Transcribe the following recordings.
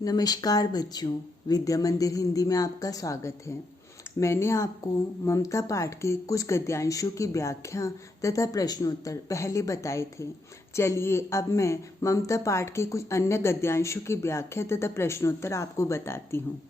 नमस्कार बच्चों, विद्या मंदिर हिंदी में आपका स्वागत है। मैंने आपको ममता पाठ के कुछ गद्यांशों की व्याख्या तथा प्रश्नोत्तर पहले बताए थे। चलिए अब मैं ममता पाठ के कुछ अन्य गद्यांशों की व्याख्या तथा प्रश्नोत्तर आपको बताती हूँ।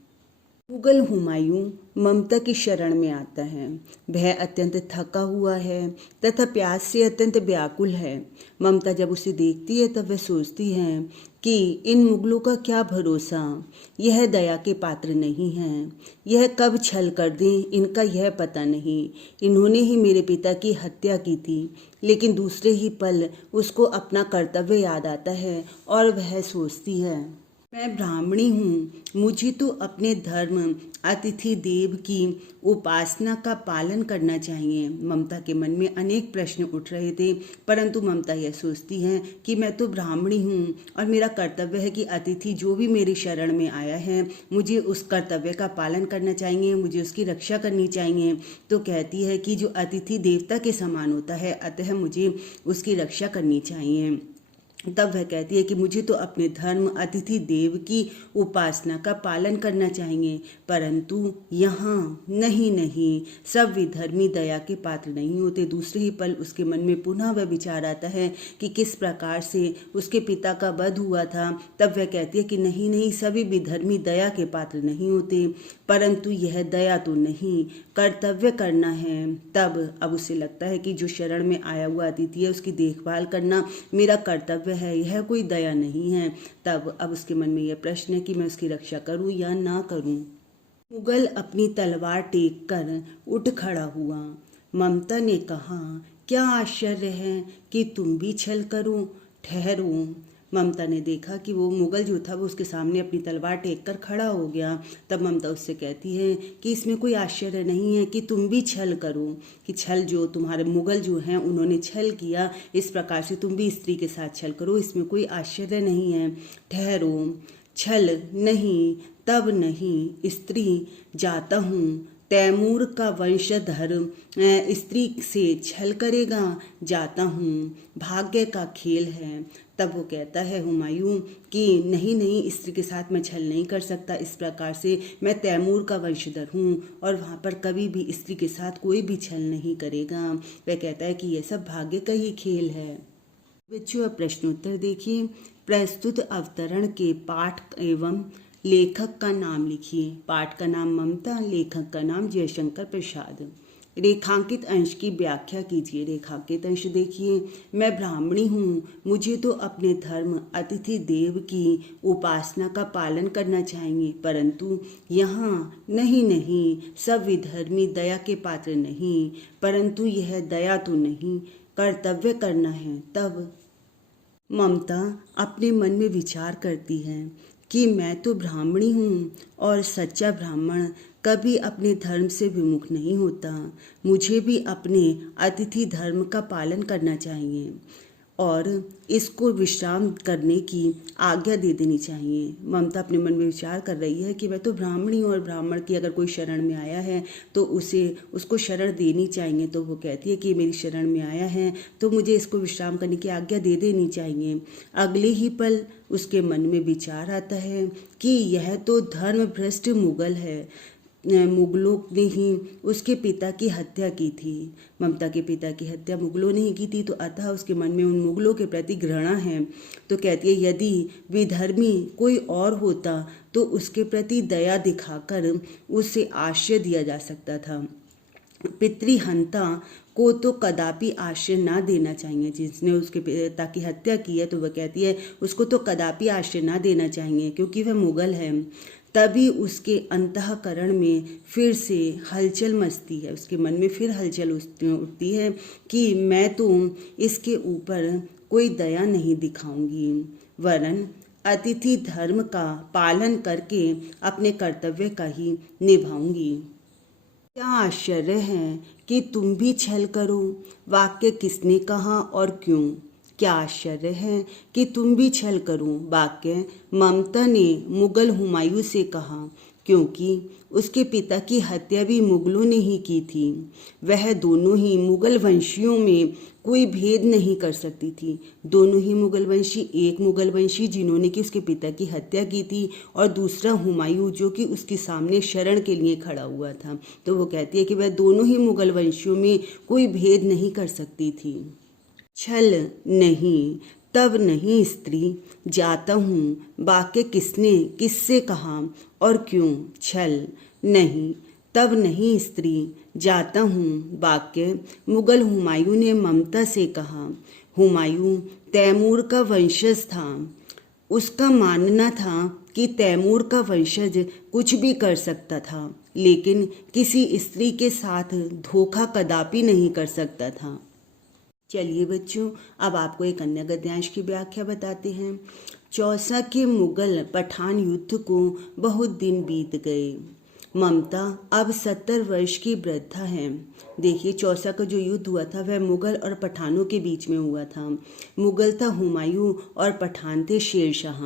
मुगल हुमायूं ममता की शरण में आता है। वह अत्यंत थका हुआ है तथा प्यास से अत्यंत व्याकुल है। ममता जब उसे देखती है तब वह सोचती है कि इन मुगलों का क्या भरोसा, यह दया के पात्र नहीं हैं। यह कब छल कर दें इनका यह पता नहीं। इन्होंने ही मेरे पिता की हत्या की थी। लेकिन दूसरे ही पल उसको अपना कर्तव्य याद आता है और वह सोचती है, मैं ब्राह्मणी हूँ, मुझे तो अपने धर्म अतिथि देव की उपासना का पालन करना चाहिए। ममता के मन में अनेक प्रश्न उठ रहे थे, परंतु ममता यह सोचती है कि मैं तो ब्राह्मणी हूँ और मेरा कर्तव्य है कि अतिथि जो भी मेरी शरण में आया है मुझे उस कर्तव्य का पालन करना चाहिए, मुझे उसकी रक्षा करनी चाहिए। तो कहती है कि जो अतिथि देवता के समान होता है, अतः मुझे उसकी रक्षा करनी चाहिए। तब वह कहती है कि मुझे तो अपने धर्म अतिथि देव की उपासना का पालन करना चाहिए, परंतु यहाँ नहीं, सब विधर्मी दया के पात्र नहीं होते। दूसरे ही पल उसके मन में पुनः वह विचार आता है कि किस प्रकार से उसके पिता का वध हुआ था। तब वह कहती है कि नहीं, सभी विधर्मी दया के पात्र नहीं होते, परंतु यह दया तो नहीं, कर्तव्य करना है। तब अब उसे लगता है कि जो शरण में आया हुआ अतिथि है उसकी देखभाल करना मेरा कर्तव्य है, यह कोई दया नहीं है। तब अब उसके मन में यह प्रश्न है कि मैं उसकी रक्षा करूं या ना करूं। मुगल अपनी तलवार टेक कर उठ खड़ा हुआ। ममता ने कहा, क्या आश्चर्य है कि तुम भी छल करो, ठहरो। ममता ने देखा कि वो मुगल जो था वो उसके सामने अपनी तलवार टेक कर खड़ा हो गया। तब ममता उससे कहती है कि इसमें कोई आश्चर्य नहीं है कि तुम भी छल करो, कि छल जो तुम्हारे मुगल जो हैं उन्होंने छल किया, इस प्रकार से तुम भी स्त्री के साथ छल करो, इसमें कोई आश्चर्य नहीं है। ठहरो, छल नहीं, तब नहीं, स्त्री जाता हूँ। तैमूर का वंशधर स्त्री से छल करेगा, जाता हूँ, भाग्य का खेल है। तब वो कहता है हुमायूं कि नहीं, स्त्री के साथ मैं छल नहीं कर सकता। इस प्रकार से मैं तैमूर का वंशधर हूँ और वहाँ पर कभी भी स्त्री के साथ कोई भी छल नहीं करेगा। वह कहता है कि यह सब भाग्य का ही खेल है। बच्चों अब प्रश्नोत्तर देखिए। प्रस्तुत अवतरण के पाठ एवं लेखक का नाम लिखिए। पाठ का नाम ममता, लेखक का नाम जयशंकर प्रसाद। रेखांकित अंश की व्याख्या कीजिए। रेखांकित अंश देखिए, मैं ब्राह्मणी हूँ, मुझे तो अपने धर्म अतिथि देव की उपासना का पालन करना चाहिए, परंतु यहाँ नहीं, सब विधर्मी दया के पात्र नहीं, परंतु यह दया तो नहीं, कर्तव्य करना है। तब ममता अपने मन में विचार करती है कि मैं तो ब्राह्मणी हूँ और सच्चा ब्राह्मण कभी अपने धर्म से विमुख नहीं होता। मुझे भी अपने अतिथि धर्म का पालन करना चाहिए और इसको विश्राम करने की आज्ञा दे देनी चाहिए। ममता अपने मन में विचार कर रही है कि मैं तो ब्राह्मणी हूँ और ब्राह्मण की अगर कोई शरण में आया है तो उसको शरण देनी चाहिए। तो वो कहती है कि मेरी शरण में आया है तो मुझे इसको विश्राम करने की आज्ञा दे देनी चाहिए। अगले ही पल उसके मन में विचार आता है कि यह तो धर्म भ्रष्ट मुगल है, मुगलों ने ही उसके पिता की हत्या की थी। ममता के पिता की हत्या मुगलों ने ही की थी, तो अतः उसके मन में उन मुगलों के प्रति घृणा है। तो कहती है यदि विधर्मी कोई और होता तो उसके प्रति दया दिखाकर उसे आश्रय दिया जा सकता था। पितृहंता को तो कदापि आश्रय ना देना चाहिए। जिसने उसके पिता की हत्या की है तो वह कहती है उसको तो कदापि आश्रय ना देना चाहिए क्योंकि वह मुगल है। तभी उसके अंतःकरण में फिर से हलचल मचती है, उसके मन में फिर हलचल उठती है कि मैं तो इसके ऊपर कोई दया नहीं दिखाऊंगी, वरन अतिथि धर्म का पालन करके अपने कर्तव्य का ही निभाऊंगी। क्या आश्चर्य है कि तुम भी छल करो। वाक्य किसने कहा और क्यों? क्या आश्चर्य है कि तुम भी छल करो। वाक्य ममता ने मुगल हुमायूं से कहा, क्योंकि उसके पिता की हत्या भी मुगलों ने ही की थी। वह दोनों ही मुगल वंशियों में कोई भेद नहीं कर सकती थी। दोनों ही मुगल वंशी, एक मुगल वंशी जिन्होंने कि उसके पिता की हत्या की थी और दूसरा हुमायूं जो कि उसके सामने शरण के लिए खड़ा हुआ था। तो वो कहती है कि वह दोनों ही मुगल वंशियों में कोई भेद नहीं कर सकती थी। छल नहीं, तब नहीं स्त्री, जाता हूँ। वाक्य किसने किससे कहा और क्यों? छल नहीं, तब नहीं स्त्री, जाता हूँ। वाक्य मुगल हुमायूं ने ममता से कहा। हुमायूं तैमूर का वंशज था। उसका मानना था कि तैमूर का वंशज कुछ भी कर सकता था, लेकिन किसी स्त्री के साथ धोखा कदापि नहीं कर सकता था। चलिए बच्चों, अब आपको एक अन्य गद्यांश की व्याख्या बताते हैं। चौसा के मुगल पठान युद्ध को बहुत दिन बीत गए। ममता अब 70 वर्ष की वृद्धा है। देखिए, चौसा का जो युद्ध हुआ था वह मुगल और पठानों के बीच में हुआ था। मुगल था हुमायूं और पठान थे शेरशाह।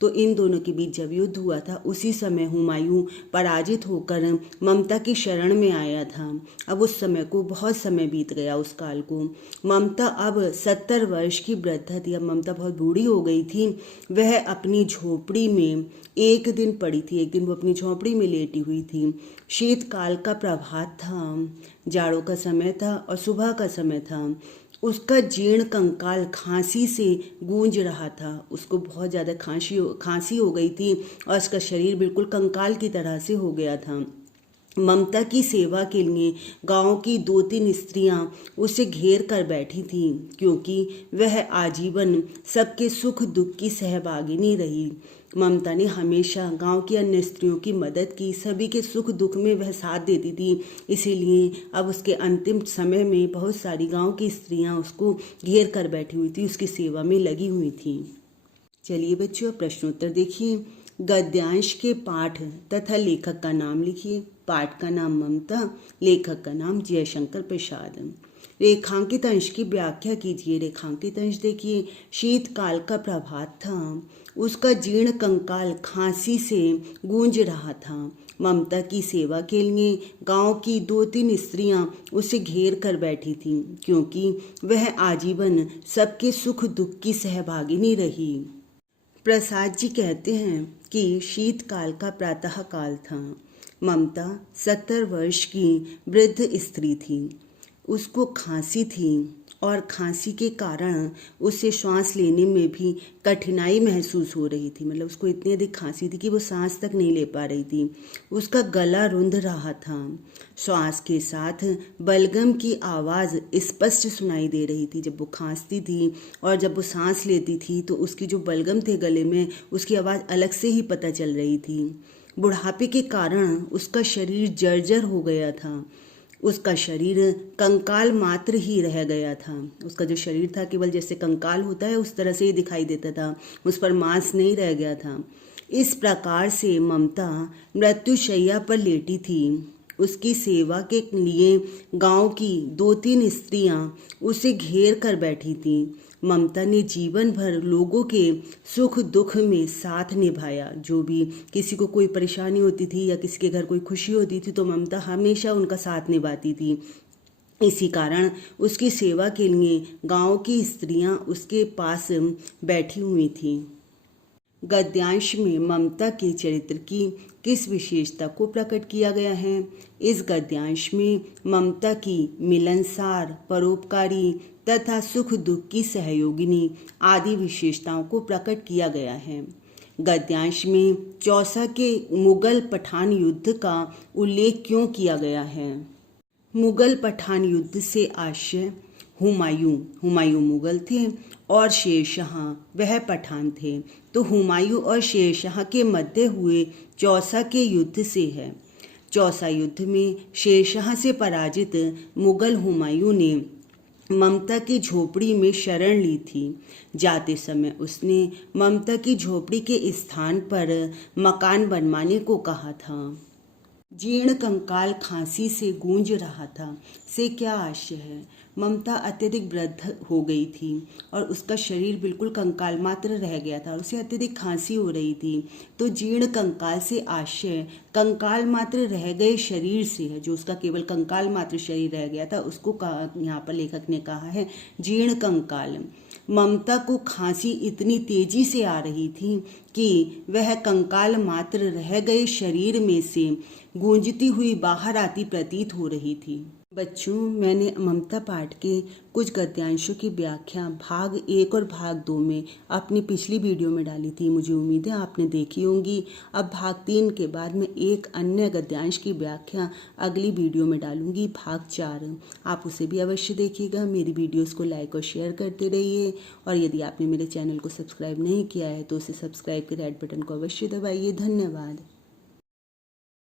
तो इन दोनों के बीच जब युद्ध हुआ था उसी समय हुमायूं पराजित होकर ममता की शरण में आया था। अब उस समय को बहुत समय बीत गया, उस काल को। ममता अब 70 वर्ष की वृद्धा थी। अब ममता बहुत बूढ़ी हो गई थी। वह अपनी झोपड़ी में एक दिन पड़ी थी। एक दिन वो अपनी झोपड़ी में लेटी हुई थी। शीतकाल का प्रभात था, जाड़ों का समय था और सुबह का समय था। उसका जीर्ण कंकाल खांसी से गूंज रहा था। उसको बहुत ज़्यादा खांसी हो गई थी और उसका शरीर बिल्कुल कंकाल की तरह से हो गया था। ममता की सेवा के लिए गांव की 2-3 स्त्रियां उसे घेर कर बैठी थीं, क्योंकि वह आजीवन सबके सुख दुख की सहभागिनी रही। ममता ने हमेशा गांव की अन्य स्त्रियों की मदद की, सभी के सुख दुख में वह साथ देती थी। इसीलिए अब उसके अंतिम समय में बहुत सारी गांव की स्त्रियां उसको घेर कर बैठी हुई थी, उसकी सेवा में लगी हुई थी। चलिए बच्चों, प्रश्नोत्तर देखिए। गद्यांश के पाठ तथा लेखक का नाम लिखिए। पाठ का नाम ममता, लेखक का नाम जयशंकर प्रसाद। रेखांकित अंश की व्याख्या कीजिए। रेखांकित अंश देखिए। शीतकाल का प्रभात था। उसका जीर्ण कंकाल खांसी से गूंज रहा था। ममता की सेवा के लिए गांव की 2-3 स्त्रियां उसे घेर कर बैठी थीं, क्योंकि वह आजीवन सबके सुख दुख की सहभागिनी रही। प्रसाद जी कहते हैं कि शीतकाल का प्रातः काल था। ममता 70 वर्ष की वृद्ध स्त्री थी। उसको खांसी थी और खांसी के कारण उसे श्वास लेने में भी कठिनाई महसूस हो रही थी। मतलब उसको इतनी अधिक खांसी थी कि वो सांस तक नहीं ले पा रही थी। उसका गला रुंध रहा था। श्वास के साथ बलगम की आवाज़ स्पष्ट सुनाई दे रही थी। जब वो खांसती थी और जब वो सांस लेती थी तो उसकी जो बलगम थे गले में, उसकी आवाज़ अलग से ही पता चल रही थी। बुढ़ापे के कारण उसका शरीर जर्जर हो गया था। उसका शरीर कंकाल मात्र ही रह गया था। उसका जो शरीर था केवल जैसे कंकाल होता है उस तरह से ही दिखाई देता था, उस पर मांस नहीं रह गया था। इस प्रकार से ममता मृत्युशैया पर लेटी थी। उसकी सेवा के लिए गांव की 2-3 स्त्रियां उसे घेर कर बैठी थीं। ममता ने जीवन भर लोगों के सुख दुख में साथ निभाया। जो भी किसी को कोई परेशानी होती थी या किसी के घर कोई खुशी होती थी तो ममता हमेशा उनका साथ निभाती थी। इसी कारण उसकी सेवा के लिए गांव की स्त्रियां उसके पास बैठी हुई थीं। गद्यांश में ममता के चरित्र की किस विशेषता को प्रकट किया गया है? इस गद्यांश में ममता की मिलनसार, परोपकारी तथा सुख दुख की सहयोगिनी आदि विशेषताओं को प्रकट किया गया है। गद्यांश में चौसा के मुगल पठान युद्ध का उल्लेख क्यों किया गया है? मुगल पठान युद्ध से आशय हुमायूं मुगल थे और शेरशाह वह पठान थे। तो हुमायूं और शेरशाह के मध्य हुए चौसा के युद्ध से है। चौसा युद्ध में शेरशाह से पराजित मुगल हुमायूं ने ममता की झोपड़ी में शरण ली थी। जाते समय उसने ममता की झोपड़ी के स्थान पर मकान बनवाने को कहा था। जीर्ण कंकाल खांसी से गूंज रहा था से क्या आशय है? ममता अत्यधिक वृद्ध हो गई थी और उसका शरीर बिल्कुल कंकाल मात्र रह गया था और उसे अत्यधिक खांसी हो रही थी। तो जीर्ण कंकाल से आशय कंकाल मात्र रह गए शरीर से है, जो उसका केवल कंकाल मात्र शरीर रह गया था उसको यहाँ पर लेखक ने कहा है जीर्ण कंकाल। ममता को खांसी इतनी तेजी से आ रही थी कि वह कंकाल मात्र रह गए शरीर में से गूंजती हुई बाहर आती प्रतीत हो रही थी। बच्चों, मैंने ममता पाठ के कुछ गद्यांशों की व्याख्या भाग 1 और भाग 2 में अपनी पिछली वीडियो में डाली थी। मुझे उम्मीद है आपने देखी होंगी। अब भाग 3 के बाद मैं एक अन्य गद्यांश की व्याख्या अगली वीडियो में डालूंगी, भाग 4। आप उसे भी अवश्य देखिएगा। मेरी वीडियोस को लाइक और शेयर करते रहिए और यदि आपने मेरे चैनल को सब्सक्राइब नहीं किया है तो उसे सब्सक्राइब के रेड बटन को अवश्य दबाइए। धन्यवाद।